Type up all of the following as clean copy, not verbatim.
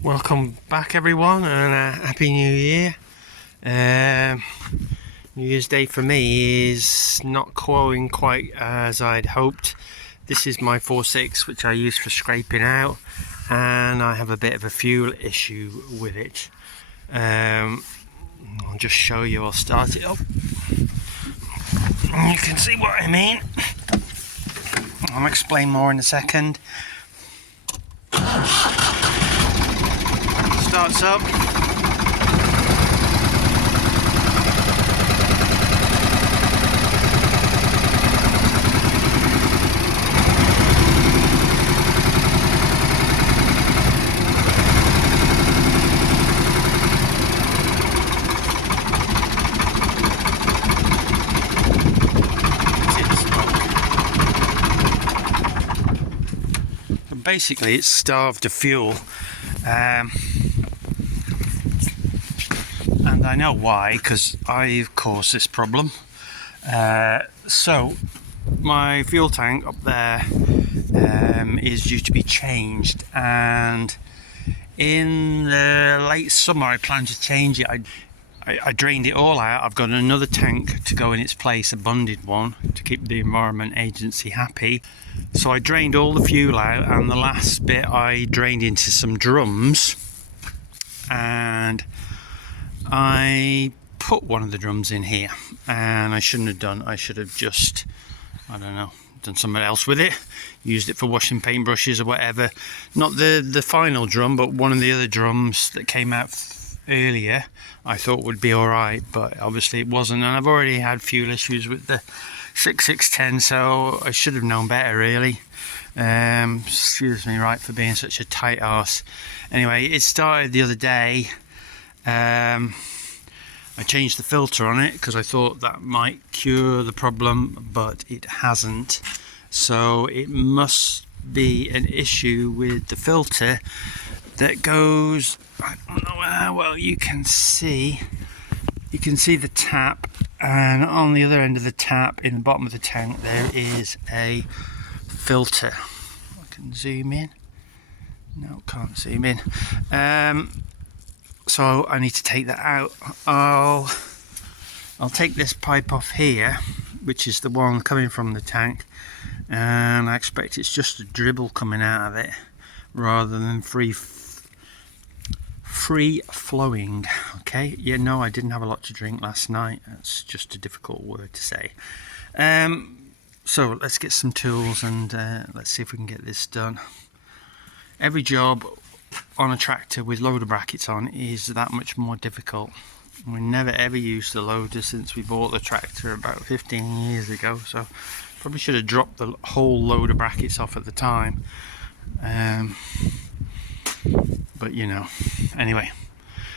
Welcome back everyone, and Happy New Year. New Year's Day for me is not going quite as I'd hoped. This is my 4.6 which I use for scraping out, and I have a bit of a fuel issue with it. I'll just show you. I'll start it up and you can see what I mean. I'll explain more in a second. Starts up. Basically it's starved of fuel, and I know why, because I've caused this problem. So my fuel tank up there is due to be changed, and in the late summer I plan to change it. I drained it all out. I've got another tank to go in its place, a bonded one, to keep the Environment Agency happy. So I drained all the fuel out, and the last bit I drained into some drums, and I put one of the drums in here, and I shouldn't have done. I should have just, I don't know, done something else with it, used it for washing paintbrushes or whatever. Not the final drum, but one of the other drums that came out earlier I thought would be alright, but obviously it wasn't, and I've already had fuel issues with the 6610, so I should have known better really. Excuse me, right, for being such a tight arse. Anyway, it started the other day. I changed the filter on it because I thought that might cure the problem, but it hasn't. So it must be an issue with the filter that goes, I don't know how well you can see the tap, and on the other end of the tap in the bottom of the tank there is a filter. I can zoom in. No, can't zoom in. So I need to take that out. I'll take this pipe off here, which is the one coming from the tank, and I expect it's just a dribble coming out of it rather than free flowing. Okay, yeah, no, I didn't have a lot to drink last night. That's just a difficult word to say. So let's get some tools and let's see if we can get this done. Every job on a tractor with loader brackets on is that much more difficult. We never ever used the loader since we bought the tractor about 15 years ago, so probably should have dropped the whole loader brackets off at the time. But you know, anyway,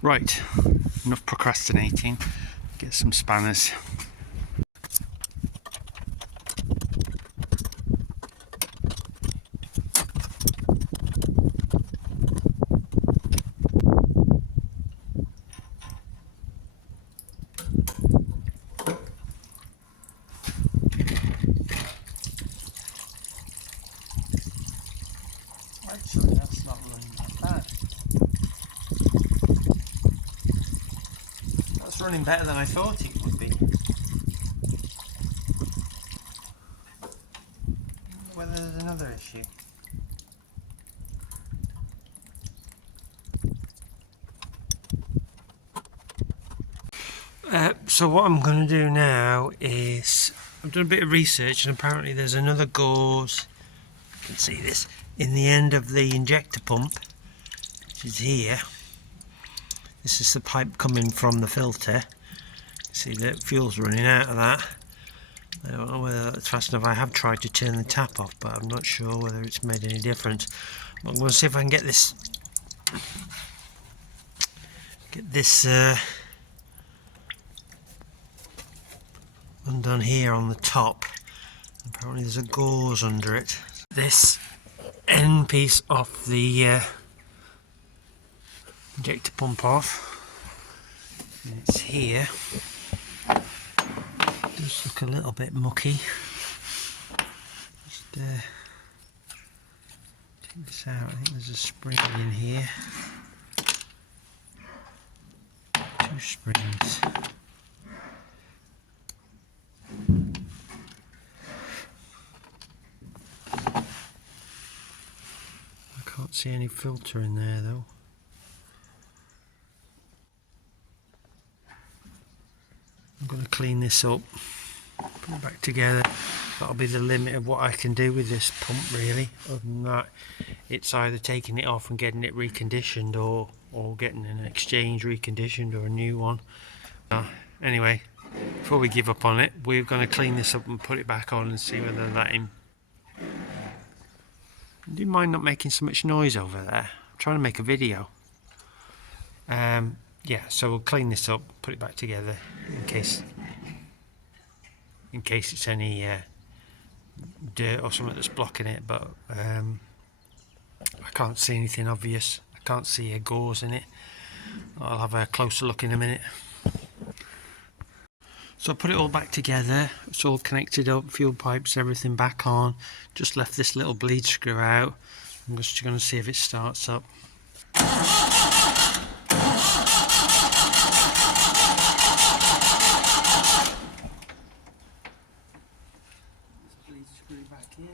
right, enough procrastinating. Get some spanners. Actually, that's not running that bad. That's running better than I thought it would be. I wonder whether there's another issue. So what I'm going to do now is, I've done a bit of research, and apparently there's another gauze, you can see this, in the end of the injector pump, which is here. This is the pipe coming from the filter. See that fuel's running out of that. I don't know whether that's fast enough. I have tried to turn the tap off, but I'm not sure whether it's made any difference. But I'm going to see if I can get this undone here on the top. Apparently there's a gauze under it. This end piece off the injector pump off, and it's here. It does look a little bit mucky. Just take this out. I think there's a spring in here. springs. I can't see any filter in there though. I'm going to clean this up, put it back together. That'll be the limit of what I can do with this pump really. Other than that, it's either taking it off and getting it reconditioned or getting an exchange reconditioned or a new one. Anyway, before we give up on it, we're going to clean this up and put it back on and see whether that do you mind not making so much noise over there? I'm trying to make a video. Yeah, so we'll clean this up, put it back together in case it's any dirt or something that's blocking it, but I can't see anything obvious. I can't see a gauze in it. I'll have a closer look in a minute. So I put it all back together, it's all connected up, fuel pipes, everything back on. Just left this little bleed screw out. I'm just going to see if it starts up. Bleed screw back in.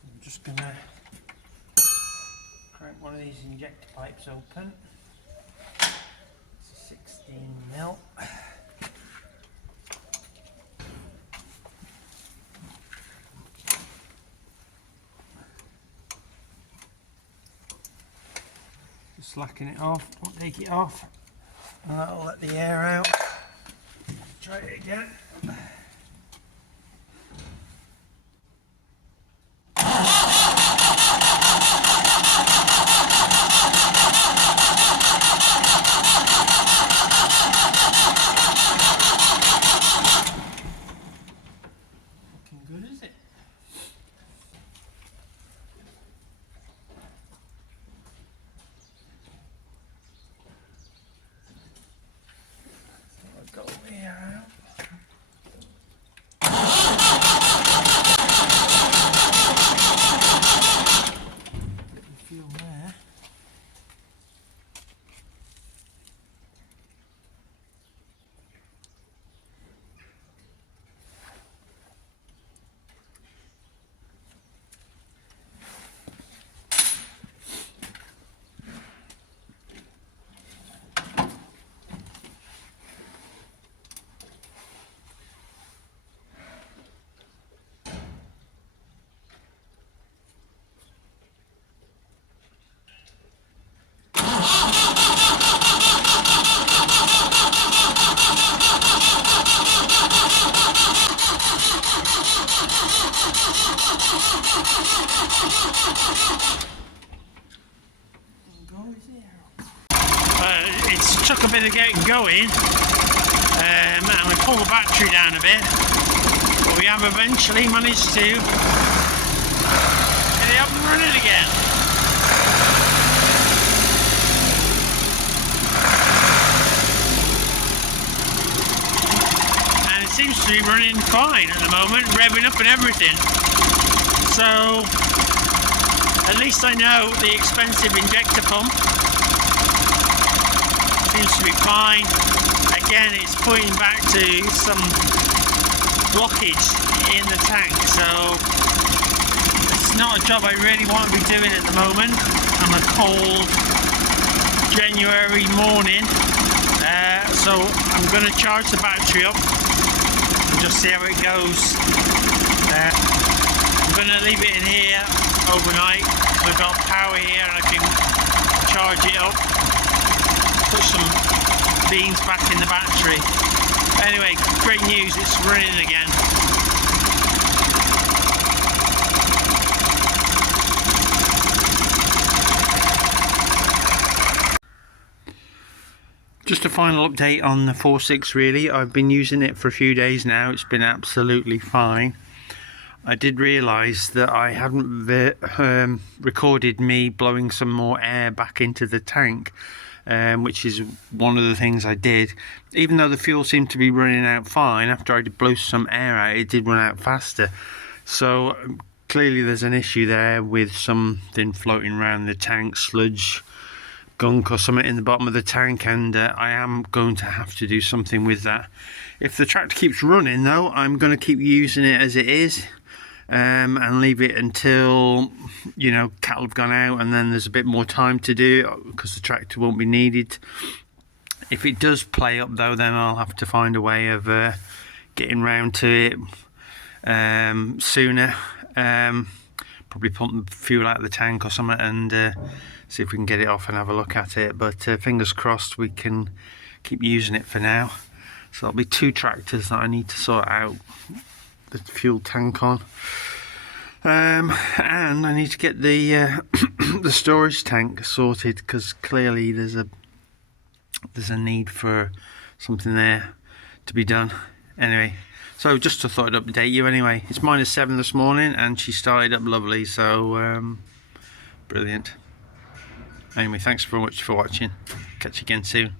I'm just going to crank one of these injector pipes open. It's a 16mm. Just slacking it off, don't take it off, and that'll let the air out. Try it again. Looking good, is it? I'll go the air out. Fuel there. It's took a bit of getting going, and we pulled the battery down a bit, but we have eventually managed to get it up and running again. And it seems to be running fine at the moment, revving up and everything. So at least I know the expensive injector pump seems to be fine. Again, it's pointing back to some blockage in the tank, so it's not a job I really want to be doing at the moment on a cold January morning. So I'm going to charge the battery up and just see how it goes. I'm going to leave it in here overnight. We've got power here and I can charge it up, put some beans back in the battery. Anyway, great news, it's running again. Just a final update on the 4.6 really. I've been using it for a few days now, it's been absolutely fine. I did realise that I hadn't recorded me blowing some more air back into the tank. which is one of the things I did. Even though the fuel seemed to be running out fine, after I did blow some air out, it did run out faster. So clearly there's an issue there with something floating around the tank, sludge, gunk or something in the bottom of the tank, and I am going to have to do something with that. If the tractor keeps running though, I'm going to keep using it as it is, and leave it until, you know, cattle have gone out, and then there's a bit more time to do it because the tractor won't be needed. If it does play up though, then I'll have to find a way of getting round to it sooner. Probably pump the fuel out of the tank or something and see if we can get it off and have a look at it. But fingers crossed we can keep using it for now. So there'll be 2 tractors that I need to sort out the fuel tank on, and I need to get the the storage tank sorted, because clearly there's a need for something there to be done. Anyway, so just I thought I'd update you anyway. It's -7 this morning and she started up lovely, so brilliant. Anyway, thanks very much for watching. Catch you again soon.